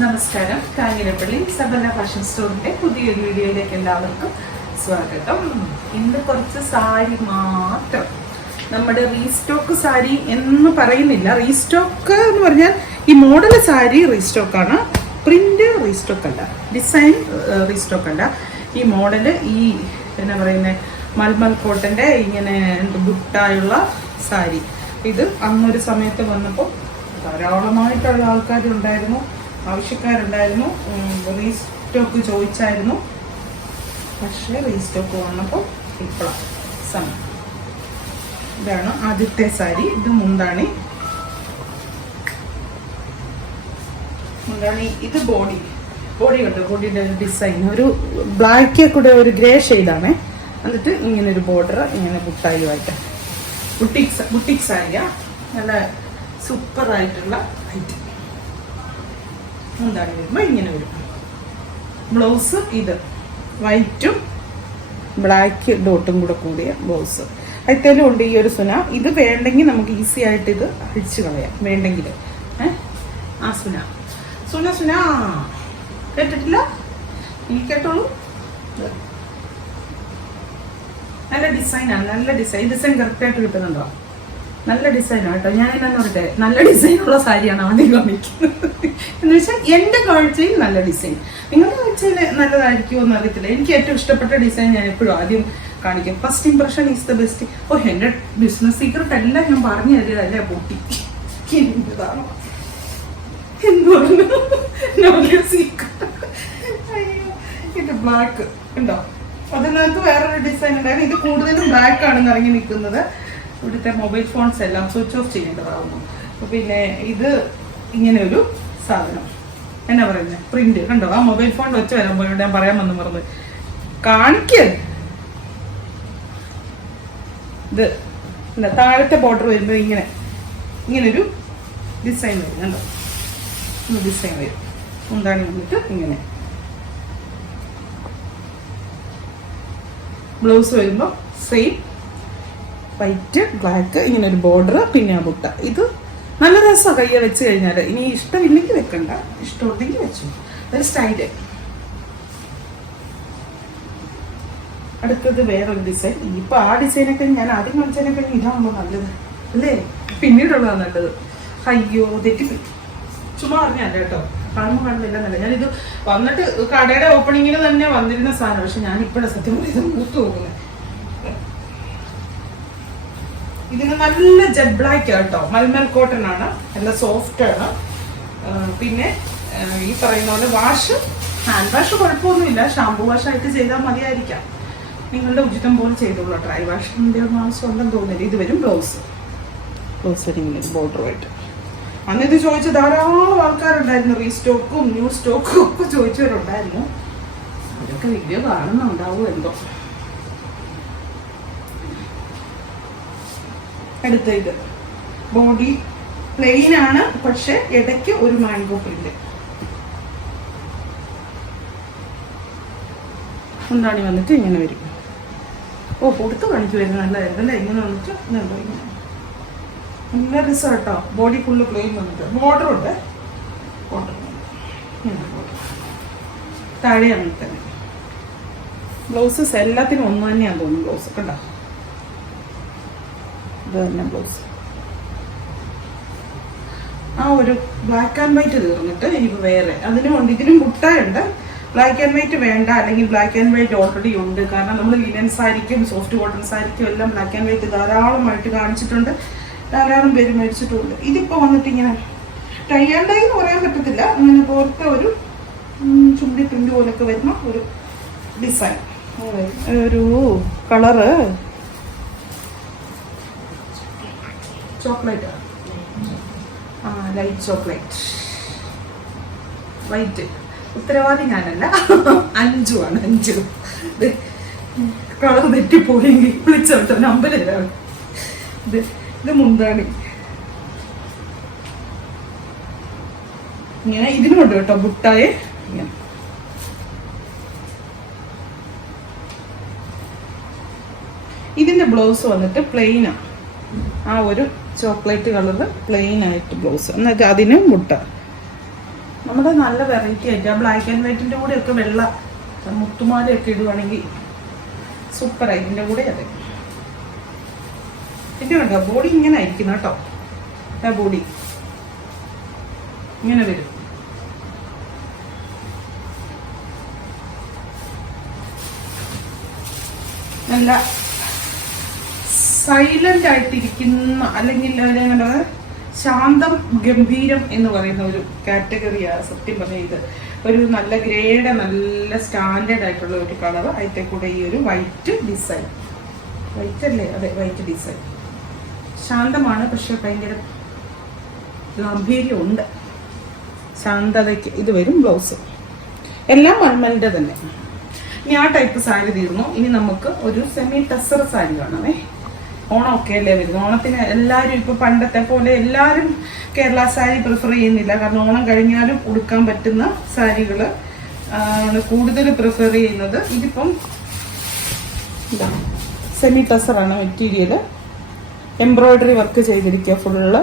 നമസ്കാരം. കാഞ്ഞിരപ്പള്ളി സബല ഫാഷൻ സ്റ്റോറിന്റെ പുതിയൊരു വീഡിയോയിലേക്ക് എല്ലാവർക്കും സ്വാഗതം. ഇന്ന് കുറച്ച് സാരി മാത്രം. നമ്മുടെ റീസ്റ്റോക്ക് സാരി എന്ന് പറയുന്നില്ല. റീസ്റ്റോക്ക് എന്ന് പറഞ്ഞാൽ ഈ മോഡൽ സാരി റീസ്റ്റോക്ക് ആണ് പ്രിന്റ് റീസ്റ്റോക്ക് അല്ല ഡിസൈൻ റീസ്റ്റോക്ക് അല്ല ഈ മോഡൽ ഈ എന്നാ പറയുന്നത് മൽമൽ കോട്ടന്റെ ഇങ്ങനെ ബുട്ടായുള്ള സാരി. ഇത് അന്നൊരു സമയത്ത് വന്നപ്പോൾ ധാരാളമായിട്ടുള്ള ആൾക്കാരുണ്ടായിരുന്നു. ആവശ്യക്കാരുണ്ടായിരുന്നു. റീസ്റ്റോക്ക് ചോദിച്ചായിരുന്നു. പക്ഷേ റീസ്റ്റോക്ക് വന്നപ്പോൾ ഇപ്പോഴാണ് സമയം. ഇതാണ് ആദ്യത്തെ സാരി. ഇത് മുന്താണി. മുന്താണി ഇത് ബോഡി. ബോഡി കണ്ടോ? ബോഡിയുടെ ഒരു ഡിസൈൻ ഒരു ബ്ലാക്ക് കൂടെ ഒരു ഗ്രേ ഷെയ്ഡാണേ എന്നിട്ട് ഇങ്ങനെ ഒരു ബോർഡർ ഇങ്ങനെ ബുട്ടായുമായിട്ട് ബുട്ടിക് ബുട്ടിക് സാരിയാ. നല്ല സൂപ്പറായിട്ടുള്ള ഐറ്റം എന്താണ് വരുമ്പോൾ ഇങ്ങനെ വരും. ബ്ലൗസ് ഇത് വൈറ്റും ബ്ലാക്ക് ഡോട്ടും കൂടെ കൂടിയ ബ്ലൗസ്. അയത്തേലും ഉണ്ട് ഈ ഒരു സുന. ഇത് വേണ്ടെങ്കിൽ നമുക്ക് ഈസി ആയിട്ട് ഇത് അഴിച്ചു കളയാം. വേണ്ടെങ്കിൽ. ആ സുന. സുന സുന. കേട്ടിട്ടില്ല? ഈ കേട്ടോളൂ. നല്ല ഡിസൈനാണ് നല്ല ഡിസൈൻ ഡിസൈൻ കറക്റ്റായിട്ട് കിട്ടുന്നുണ്ടോ? നല്ല ഡിസൈനാണ് കേട്ടോ. ഞാൻ എന്നാന്ന് പറയട്ടെ? നല്ല ഡിസൈനുള്ള സാരിയാണ് ആദ്യം കാണിക്കുന്നത്. എന്ന് വെച്ചാൽ എന്റെ കാഴ്ചയിൽ നല്ല ഡിസൈൻ നിങ്ങളുടെ കാഴ്ചയിൽ നല്ലതായിരിക്കുമോ എന്ന് അറിയത്തില്ല. എനിക്ക് ഏറ്റവും ഇഷ്ടപ്പെട്ട ഡിസൈൻ ഞാൻ എപ്പോഴും ആദ്യം കാണിക്കും. First impression is the best ഓ എന്റെ ബിസിനസ് സീക്രട്ട് എല്ലാം ഞാൻ പറഞ്ഞു തരികയല്ലേ പൊട്ടി. ബ്ലാക്ക് ഉണ്ടോ? അതിനകത്ത് വേറൊരു ഡിസൈൻ ഉണ്ടായിരുന്നു. ഇത് കൂടുതലും ബ്ലാക്ക് ആണ് ഇറങ്ങി നിൽക്കുന്നത്. ഇവിടുത്തെ മൊബൈൽ ഫോൺസ് എല്ലാം സ്വിച്ച് ഓഫ് ചെയ്യേണ്ടതാവുന്നു. അപ്പൊ പിന്നെ ഇത് ഇങ്ങനെ ഒരു സാധനം. എന്നാ പറയുന്നത് പ്രിന്റ് കണ്ടോ? ആ മൊബൈൽ ഫോൺ വെച്ച് വരുമ്പോൾ ഞാൻ പറയാൻ വന്നു പറഞ്ഞത് കാണിക്ക്. ഇത് ഇല്ല, താഴത്തെ ബോർഡർ വരുമ്പോൾ ഇങ്ങനെ. ഇങ്ങനൊരു ഡിസൈൻ വരും. കണ്ടോ? ഡിസൈൻ വരും. എന്താണ് വന്നിട്ട് ഇങ്ങനെ. ബ്ലൗസ് വരുമ്പോൾ സെയിം വൈറ്റ് ബ്ലാക്ക് ഇങ്ങനെ ഒരു ബോർഡർ പിന്നെ ആ മുട്ട. ഇത് നല്ല രസമാണ് കയ്യെ വെച്ച് കഴിഞ്ഞാൽ ഇനി ഇഷ്ടമില്ലെങ്കിൽ വെക്കണ്ട. ഇഷ്ടമുണ്ടെങ്കിൽ വെച്ചു. ഒരു സ്റ്റൈൽ. അടുത്തത് വേറൊരു ഡിസൈൻ. ഇപ്പൊ ആ ഡിസൈനൊക്കെ ഞാൻ ആദ്യം കാണിച്ചതിനൊക്കെ ഇതാണല്ലോ നല്ലത്. അല്ലേ? പിന്നീടുള്ളതാണ് നല്ലത്. അയ്യോ തെറ്റിപ്പോയി. ചുമ്മാ അറിഞ്ഞല്ല കേട്ടോ. കാണുമ്പോൾ കാണുന്നില്ല നല്ല ഞാനിത് വന്നിട്ട് കടയുടെ ഓപ്പണിങ്ങിന് തന്നെ വന്നിരുന്ന സാധനം. പക്ഷെ ഞാൻ ഇപ്പോഴാണ് സത്യം പറയുന്നത് മൂത്ത് നോക്കുന്നത് ഇതിന് നല്ല ജെറ്റ് ബ്ലാക്ക് കേട്ടോ മൽമൽ കോട്ടൺ ആണ്. നല്ല സോഫ്റ്റ് ആണ്. പിന്നെ ഈ പറയുന്ന പോലെ വാഷ് ഹാൻഡ് വാഷ് കുഴപ്പമൊന്നുമില്ല. ഷാമ്പു വാഷ് ആയിട്ട് ചെയ്താൽ മതിയായിരിക്കാം. നിങ്ങളുടെ ഉചിതം പോലെ ചെയ്തോളൂ ഡ്രൈ വാഷിന്റെ ഒന്നും ആവശ്യമുണ്ടെന്ന് തോന്നില്ല ഇത് വരും ബ്ലൗസ് ബ്ലൗസ് വരും ബോർഡറുമായിട്ട് അന്ന് ഇത് ചോദിച്ച ധാരാളം ആൾക്കാരുണ്ടായിരുന്നു. റീസ്റ്റോക്കും ന്യൂ സ്റ്റോക്കും ഒക്കെ ചോദിച്ചവരുണ്ടായിരുന്നു. അവരൊക്കെ വീഡിയോ കാണുന്നുണ്ടാവും എന്തോ. അടുത്ത ഇത് ബോഡി പ്ലെയിൻ ആണ് പക്ഷെ ഇടയ്ക്ക് ഒരു മാംഗോ പ്രിന്റ് ഉണ്ടാണി വന്നിട്ട് ഇങ്ങനെ വരും. ഓ കൊടുത്ത് കാണിച്ചു വരുന്നത് നല്ലതായിരുന്നു അല്ലേ? ഇങ്ങനെ വന്നിട്ട് നല്ല നല്ല റിസോർട്ടോ ബോഡി ഫുള്ള് പ്ലെയിൻ വന്നിട്ട്. ബോർഡർ ഉണ്ട്. ബോർഡർ താഴെ അങ്ങനെ തന്നെ. ബ്ലൗസസ് എല്ലാത്തിനും ഒന്ന് തന്നെയാണ് തോന്നുന്നു. ബ്ലൗസ് കണ്ടോ ഇത് തന്നെ ബ്ലൗസ് ആ ഒരു ബ്ലാക്ക് ആൻഡ് വൈറ്റ് തീർന്നിട്ട് ഇത് വേറെ. അതിനുകൊണ്ട് ഇതിനും മുട്ടയുണ്ട്. ബ്ലാക്ക് ആൻഡ് വൈറ്റ് വേണ്ട അല്ലെങ്കിൽ ബ്ലാക്ക് ആൻഡ് വൈറ്റ് ഓൾറെഡി ഉണ്ട്. കാരണം നമ്മൾ ലിനൻ സാരിക്കും സോഫ്റ്റ് കോട്ടൺ സാരിക്കും എല്ലാം ബ്ലാക്ക് ആൻഡ് വൈറ്റ് ധാരാളമായിട്ട് കാണിച്ചിട്ടുണ്ട്. ധാരാളം പേര് മേടിച്ചിട്ടുണ്ട്. ഇതിപ്പോൾ വന്നിട്ട് ഇങ്ങനെ ടൈ ആൻഡ് ഡൈ എന്ന് പറയാൻ പറ്റത്തില്ല. ഇങ്ങനെ പോലത്തെ ഒരു ചുണ്ടി പ്രിന്റ് പോലൊക്കെ വരുന്ന ഒരു ഡിസൈൻ ഒരു കളറ് ചോക്ലേറ്റ് ആ ലൈറ്റ് ചോക്ലേറ്റ് വൈറ്റ് ഉത്തരവാദി ഞാനല്ല. അഞ്ചു ആണ് അഞ്ചു കളർ തെറ്റിപ്പോയെങ്കിൽ വിളിച്ചോട്ടോ നമ്പർ തരാം. ഇത് ഇത് മുന്താണി. ഇങ്ങനെ ഇതിനുമുണ്ട് കേട്ടോ ബുട്ടായ. ഇതിന്റെ ബ്ലൗസ് വന്നിട്ട് പ്ലെയിനാ ആ ഒരു ചോക്ലേറ്റ് കളറ് പ്ലെയിൻ ആയിട്ട് ബ്ലൗസ് എന്നിട്ട് അതിന് മുട്ട. നമ്മുടെ നല്ല വെറൈറ്റി ആയിട്ട് ആ ബ്ലാക്ക് ആൻഡ് വൈറ്റിന്റെ കൂടെ ഒക്കെ വെള്ള മുത്തുമാലയൊക്കെ ഇടുവാണെങ്കിൽ സൂപ്പറായി ഇതിന്റെ കൂടെ അതെ. പിന്നെ കണ്ടോ ബോഡി ഇങ്ങനെ ആയിരിക്കും കേട്ടോ. ആ ബോഡി ഇങ്ങനെ വരും. നല്ല സൈലന്റ് ആയിട്ടിരിക്കുന്ന അല്ലെങ്കിൽ അവരെങ്ങനെ ശാന്തം ഗംഭീരം എന്ന് പറയുന്ന ഒരു കാറ്റഗറിയാണ് സത്യം പറഞ്ഞ ഇത്. ഒരു നല്ല ഗ്രേഡ് നല്ല സ്റ്റാൻഡേർഡ് ആയിട്ടുള്ള ഒരു കളർ അതിന്റെ കൂടെ ഈ ഒരു വൈറ്റ് ഡിസൈൻ വൈറ്റ് അല്ലേ? അതെ വൈറ്റ് ഡിസൈൻ ശാന്തമാണ് പക്ഷെ ഭയങ്കര ഗാംഭീര്യമുണ്ട്. ശാന്തതയ്ക്ക് ഇത് വരും ബ്ലൗസ് എല്ലാം മൺമലിന്റെ തന്നെ. ഇനി ആ ടൈപ്പ് സാരി തീർന്നു. ഇനി നമുക്ക് ഒരു സെമി ടസർ സാരി കാണാമേ. ഓണമൊക്കെ അല്ലേ വരുന്നത്? ഓണത്തിന് എല്ലാവരും ഇപ്പൊ പണ്ടത്തെ പോലെ എല്ലാവരും കേരള സാരി പ്രിഫർ ചെയ്യുന്നില്ല. കാരണം ഓണം കഴിഞ്ഞാലും ഉടുക്കാൻ പറ്റുന്ന സാരികൾ ആണ് കൂടുതൽ പ്രിഫർ ചെയ്യുന്നത്. ഇതിപ്പം ഇതാ സെമി ടസറാണ് മെറ്റീരിയൽ എംബ്രോയ്ഡറി വർക്ക് ചെയ്തിരിക്കുക ഫുള്ള്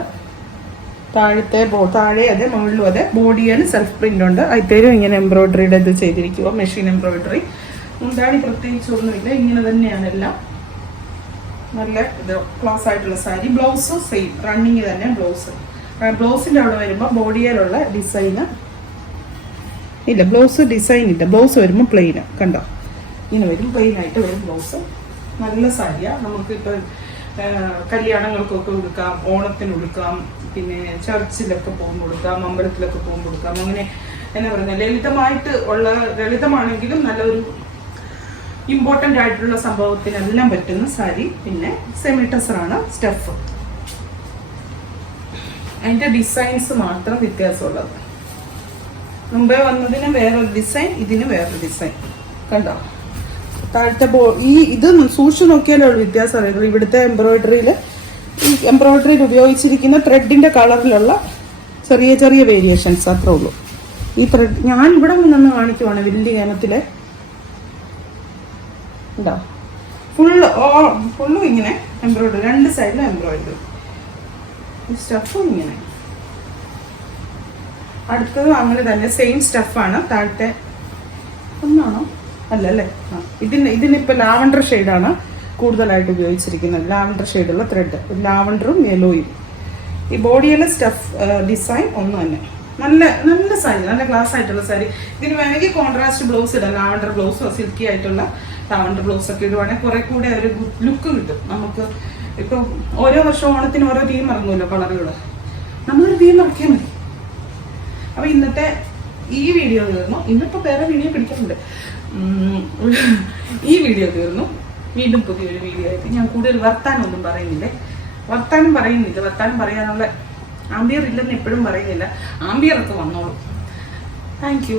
താഴത്തെ താഴെ അതെ മുകളിലും അതെ. ബോഡിയാണ് സെൽഫ് പ്രിന്റ് ഉണ്ട്. അതിത്തേരും ഇങ്ങനെ എംബ്രോയിഡറിയുടെ ഇത് ചെയ്തിരിക്കുക. മെഷീൻ എംബ്രോയ്ഡറി മുന്താണി പ്രത്യേകിച്ച് ഒന്നുമില്ല ഇങ്ങനെ തന്നെയാണ് എല്ലാം. നല്ല ഇത് ക്ലോസ് ആയിട്ടുള്ള സാരി ബ്ലൗസ് സെയിം റണ്ണിങ് തന്നെ ബ്ലൗസ് ബ്ലൗസിന്റെ അവിടെ വരുമ്പോൾ ബോഡിയിലുള്ള ഡിസൈന് ഇല്ല ബ്ലൗസ് ഡിസൈൻ ഇല്ല. ബ്ലൗസ് വരുമ്പോൾ പ്ലെയിന് കണ്ടോ? ഇങ്ങനെ വരും പ്ലെയിൻ ആയിട്ട് വരും ബ്ലൗസ് നല്ല സാരിയാണ് നമുക്ക് ഇപ്പോൾ കല്യാണങ്ങൾക്കൊക്കെ ഉടുക്കാം ഓണത്തിന് ഉടുക്കാം പിന്നെ ചർച്ചിലൊക്കെ പോകുമ്പോൾ ഉടുക്കാം അമ്പലത്തിലൊക്കെ പോകുമ്പോൾ ഉടുക്കാം അങ്ങനെ എന്നാ പറയുന്നത് ലളിതമായിട്ട് ഉള്ള ലളിതമാണെങ്കിലും നല്ലൊരു ഇമ്പോർട്ടന്റ് ആയിട്ടുള്ള സംഭവത്തിനെല്ലാം പറ്റുന്ന സാരി പിന്നെ സെമി ടെസറാണ് സ്റ്റഫ് അതിന്റെ ഡിസൈൻസ് മാത്രം വ്യത്യാസമുള്ളത്. മുമ്പേ വന്നതിന് വേറൊരു ഡിസൈൻ ഇതിന് വേറൊരു ഡിസൈൻ കണ്ടോ? താഴത്തെ ബോ ഈ ഇത് സൂക്ഷിച്ചു നോക്കിയാലേ വ്യത്യാസം അറിയുള്ളൂ ഇവിടുത്തെ എംബ്രോയിഡറിയിൽ ഈ എംബ്രോയിഡറിയിൽ ഉപയോഗിച്ചിരിക്കുന്ന ത്രെഡിന്റെ കളറിലുള്ള ചെറിയ ചെറിയ വേരിയേഷൻസ് അത്രേ ഉള്ളൂ. ഈ ത്രെഡ് ഞാൻ ഇവിടെ നിന്ന് കാണിക്കുവാണ് വലിയ ഗാനത്തിലെ ഉണ്ടോ? ഫുള്ള് ഓ ഫുള്ളും ഇങ്ങനെ എംബ്രോയിഡറി രണ്ട് സൈഡിലും എംബ്രോയിഡറി സ്റ്റഫും ഇങ്ങനെ. അടുത്തതും അങ്ങനെ തന്നെ സെയിം സ്റ്റഫാണ് താഴത്തെ ഒന്നാണോ? അല്ല അല്ലേ ആ ഇതിന് ഇതിനിപ്പോൾ ലാവണ്ടർ ഷെയ്ഡാണ് കൂടുതലായിട്ട് ഉപയോഗിച്ചിരിക്കുന്നത്. ലാവണ്ടർ ഷെയ്ഡുള്ള ത്രെഡ് ലാവണ്ടറും യെല്ലോയും ഈ ബോഡിയിലെ സ്റ്റഫ് ഡിസൈൻ ഒന്ന് തന്നെ. നല്ല നല്ല സാരി നല്ല ക്ലാസ് ആയിട്ടുള്ള സാരി. ഇതിന് വേണമെങ്കിൽ കോൺട്രാസ്റ്റ് ബ്ലൗസ് ഇടാം. ലാവണ്ടർ ബ്ലൗസോ സിൽക്കി ആയിട്ടുള്ള ലാവണ്ടർ ബ്ലൗസ് ഒക്കെ ഇടുവാണെങ്കിൽ കുറെ കൂടെ ഒരു ലുക്ക് കിട്ടും. നമുക്ക് ഇപ്പം ഓരോ വർഷം ഓണത്തിന് ഓരോ തീം ഇറങ്ങുമല്ലോ കളറുകൾ നമ്മളൊരു തീം ഇറക്കിയാൽ മതി. അപ്പൊ ഇന്നത്തെ ഈ വീഡിയോ തീർന്നു. ഇന്നിപ്പോ വേറെ വീഡിയോ പിടിക്കുന്നുണ്ട് ഈ വീഡിയോ തീർന്നു. വീണ്ടും പുതിയൊരു വീഡിയോ ആയിട്ട് ഞാൻ കൂടുതൽ വർത്താനൊന്നും പറയുന്നില്ലേ? വർത്താനം പറയുന്നില്ല. വർത്താനം പറയാനുള്ള ആംബിയർ ഇല്ലെന്ന് എപ്പോഴും പറയുന്നില്ല. ആംബിയർ ഒക്കെ വന്നോളൂ താങ്ക്